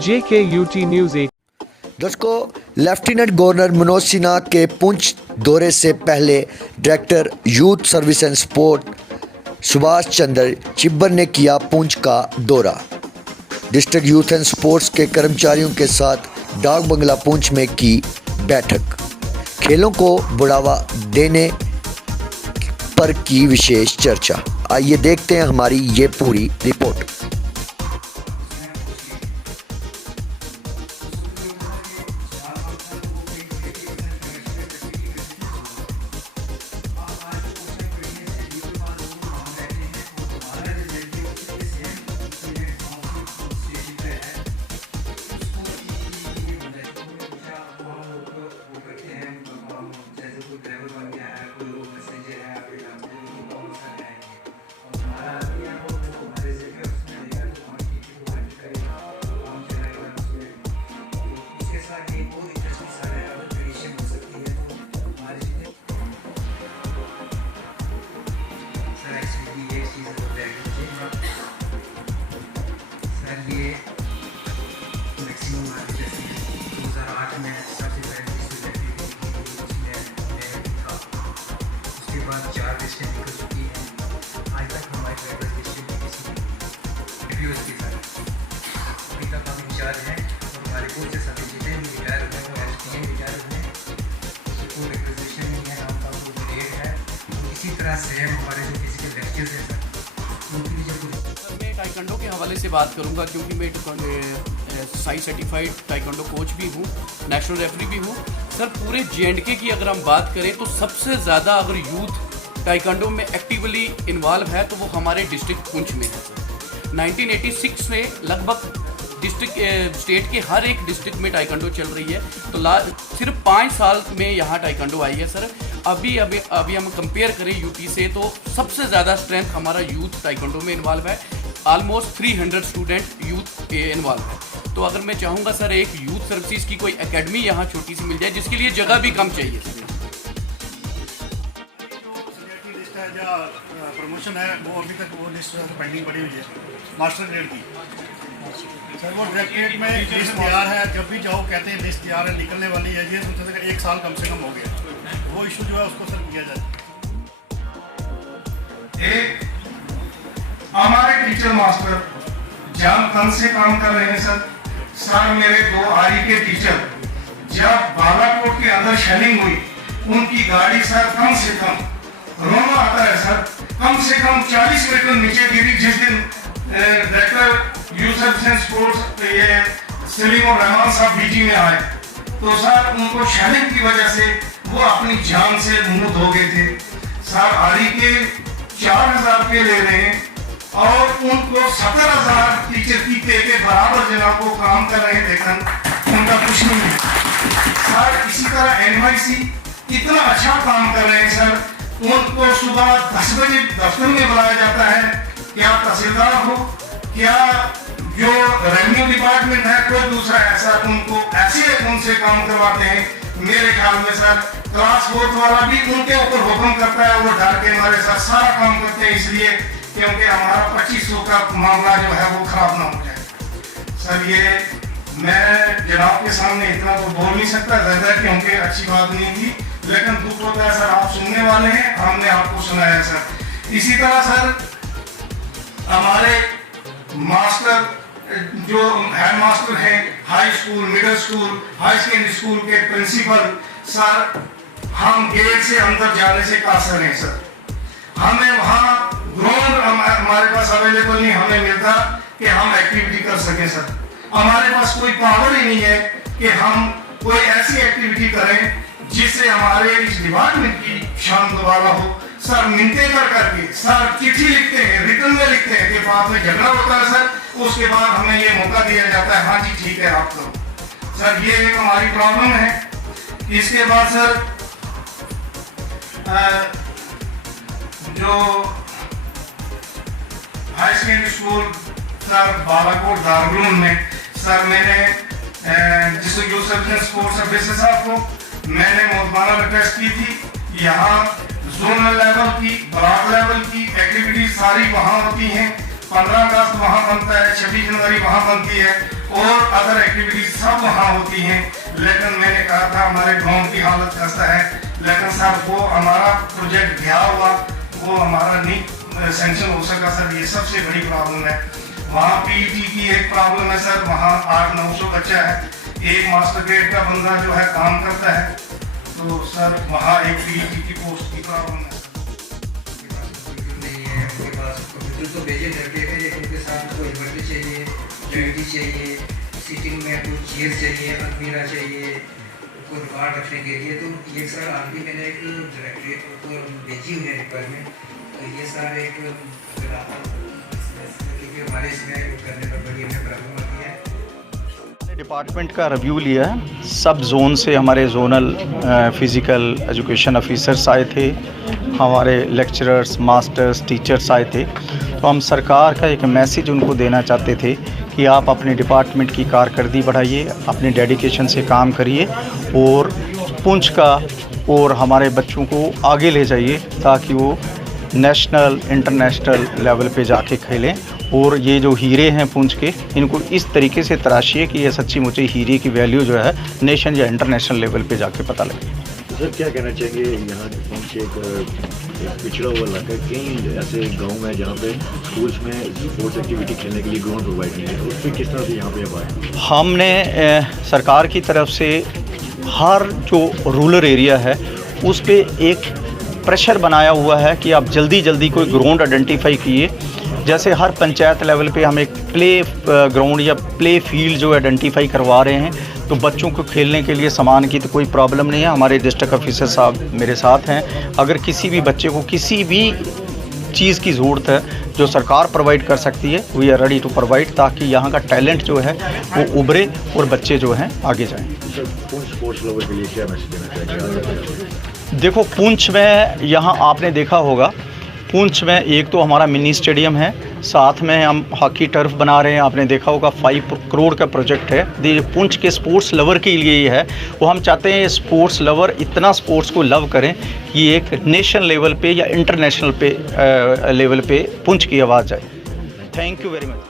JKUT News 8। दर्शकों, lieutenant governor Manoj Sinha के पुंछ दौरे से पहले director youth service and sport Subhash Chandra Chibber ने किया पुंछ का दौरा। डिस्ट्रिक्ट यूथ एंड स्पोर्ट्स के कर्मचारियों के साथ डाक बंगला पुंछ में की बैठक। खेलों को बढ़ावा देने पर की विशेष चर्चा। आइए देखते हैं हमारी ये पूरी रिपोर्ट। मैं टाइकोंडो के हवाले से बात करूंगा क्योंकि मैं साई सर्टिफाइड टाइकोंडो कोच भी हूं, नेशनल रेफरी भी हूं। सर पूरे J&K की अगर हम बात करें तो सबसे ज़्यादा अगर यूथ टाइकोंडो में एक्टिवली इन्वॉल्व है तो वो हमारे डिस्ट्रिक्ट पुंछ में है सर। 1986 में लगभग डिस्ट्रिक्ट स्टेट के हर एक डिस्ट्रिक्ट में टाइकोंडो चल रही है, तो सिर्फ 5 साल में यहाँ टाइकोंडो आई है सर। अभी हम कंपेयर करें यूटी से तो सबसे ज़्यादा स्ट्रेंथ हमारा यूथ टाइकोंडो में इन्वॉल्व है। ऑलमोस्ट 300 स्टूडेंट यूथ इन्वॉल्व है। तो अगर मैं चाहूँगा सर एक यूथ सर्विसेज की कोई एकेडमी यहाँ छोटी सी मिल जाए जिसके लिए जगह भी कम चाहिए सर। प्रमोशन है वो अभी तक वो लिस्ट पेंडिंग पड़ी हुई है मास्टर ग्रेड की सर। वो डायरेक्टरेट में लिस्ट तैयार है, जब भी जाओ कहते हैं लिस्ट तैयार है, निकलने वाली है। ये सोचते थे कि 1 साल कम से कम हो गया, वो इशू जो है उसको सर किया जाए। एक हमारे टीचर मास्टर जहाँ कम से काम कर रहे हैं सर मेरे 2 आरी के टीचर जब बालाकोट के अंदर शेलिंग हुई उनकी गाड़ी सर कम से कम रोना आता है सर, कम से कम 40 मीटर नीचे गिरी। जिस दिन director youth service and sports ये सलीम और रहमान साहब बीजी में आए तो सर उनको शेलिंग की वजह से वो अपनी जान से मुंह धो गए थे सर। आरी के 4000 रुपये ले रहे हैं और उनको 70,000 टीचर की पे के बराबर जना को काम कर रहे हैं, देखकर उनका कुछ नहीं है सर। इसी तरह NYC इतना अच्छा काम कर रहे हैं सर, उनको सुबह 10 बजे दफ्तर में बुलाया जाता है। क्या तहसीलदार हो, क्या जो रेवेन्यू डिपार्टमेंट है, कोई दूसरा है सर, उनको ऐसे उनसे काम करवाते हैं। मेरे ख्याल में सर क्लास 4 वाला भी उनके ऊपर हुक्म करता है, वो डर के हमारे साथ सारा काम करते हैं इसलिए क्योंकि हमारा 2500 का मामला जो है वो खराब ना हो जाए सर। ये मैं जनाब के सामने इतना तो बोल नहीं सकता ज्यादा क्योंकि अच्छी बात नहीं थी, लेकिन दुख होता है सर, आप सुनने वाले हैं, हमने आपको सुनाया सर। इसी तरह सर हमारे मास्टर जो हेड मास्टर हैं high school, middle school, high secondary school के प्रिंसिपल सर, हम गेट से अंदर जाने से कासर हैं सर। हमें वहाँ ग्राउंड हमारे पास अवेलेबल नहीं हमें मिलता कि हम एक्टिविटी कर सकें सर। हमारे पास कोई पावर ही नहीं है कि हम कोई ऐसी एक्टिविटी करें जिससे हमारे इस डिपार्टमेंट की शान दोबारा हो सर। मिलते करके सर चिट्ठी लिखते हैं, रिटर्न में लिखते हैं कि बाद में झगड़ा होता है सर, उसके बाद हमें ये मौका दिया जाता है हाँ जी ठीक है आप करो सर। ये एक हमारी प्रॉब्लम है। इसके बाद सर जो high secondary school sir Balakot Darul में सर मैंने जिसको यूथ सर्विस स्पोर्ट्स सर्विसेज साहब को मैंने मुतबाना रिक्वेस्ट की थी। यहाँ जोनल लेवल की, ब्लॉक लेवल की एक्टिविटीज सारी वहाँ होती हैं। 15 अगस्त वहाँ बनता है, 26 जनवरी वहाँ बनती है और अदर एक्टिविटीज सब वहाँ होती हैं। लेकिन मैंने कहा था हमारे गांव की हालत कैसा है, लेकिन सर वो हमारा प्रोजेक्ट गया हुआ, वो हमारा नहीं सेंक्शन हो सका सर, ये सबसे बड़ी प्रॉब्लम है। वहाँ पीईटी की एक प्रॉब्लम है सर, वहाँ 800-900 बच्चा है, एक मास्टर ग्रेड का बंदा जो है काम करता है, तो सर वहाँ एक पीईटी की पोस्ट की प्रॉब्लम है। नहीं है उनके पास कंप्यूटर तो भेजे लड़के थे, लेकिन उनके साथ कोई इन्वर्टर चाहिए, यूनिटी चाहिए, सीटिंग में कुछ चेयर चाहिए, अलमीरा चाहिए, उनको रिकॉर्ड रखने के लिए। तो ये सर आज भी मैंने एक डायरेक्टरेट को भेजी हुई है रिक्वायरमेंट, तो ये सर एक अगर आप क्योंकि हमारे इसमें करने पर बड़ी हमें प्रॉब्लम आती है। डिपार्टमेंट का रिव्यू लिया है। सब जोन से हमारे जोनल फिज़िकल एजुकेशन ऑफिसर्स आए थे, हमारे लेक्चरर्स, मास्टर्स, टीचर्स आए थे। तो हम सरकार का एक मैसेज उनको देना चाहते थे कि आप अपने डिपार्टमेंट की कारकर्दगी बढ़ाइए, अपने डेडिकेशन से काम करिए और पुंछ का और हमारे बच्चों को आगे ले जाइए ताकि वो नेशनल इंटरनेशनल लेवल पे जाके खेलें। और ये जो हीरे हैं पुंछ के, इनको इस तरीके से तराशिए कि ये सच्ची मुच्ची हीरे की वैल्यू जो है नेशन या इंटरनेशनल लेवल पे जाके पता लगे। सर क्या कहना चाहेंगे, यहाँ पुंछ एक पिछड़ा हुआ इलाका है, कई ऐसे गांव हैं जहाँ पे स्कूल्स में स्पोर्ट्स एक्टिविटी खेलने के लिए ग्राउंड प्रोवाइड नहीं है, उस पर किस तरह से यहाँ पे अब आए? हमने सरकार की तरफ से हर जो रूरल एरिया है उस पर एक प्रेशर बनाया हुआ है कि आप जल्दी जल्दी कोई ग्राउंड आइडेंटिफाई किए। जैसे हर पंचायत लेवल पे हम एक प्ले ग्राउंड या प्ले फील्ड जो आइडेंटिफाई करवा रहे हैं, तो बच्चों को खेलने के लिए सामान की तो कोई प्रॉब्लम नहीं है। हमारे डिस्ट्रिक्ट ऑफिसर साहब मेरे साथ हैं। अगर किसी भी बच्चे को किसी भी चीज़ की ज़रूरत है जो सरकार प्रोवाइड कर सकती है, we are ready to provide, ताकि यहाँ का टैलेंट जो है वो उभरे और बच्चे जो हैं आगे जाएँ। सर पुंछ स्पोर्ट्स लवर के लिए क्या मैसेज देना चाहेंगे? देखो पुंछ में यहाँ आपने देखा होगा, पुंछ में एक तो हमारा मिनी स्टेडियम है, साथ में हम हॉकी टर्फ बना रहे हैं। आपने देखा होगा 5 करोड़ का प्रोजेक्ट है। ये पुंछ के स्पोर्ट्स लवर के लिए ही है। वो हम चाहते हैं स्पोर्ट्स लवर इतना स्पोर्ट्स को लव करें कि एक नेशनल लेवल पे या इंटरनेशनल पे लेवल पे पुंछ की आवाज़ जाए। Thank you very much.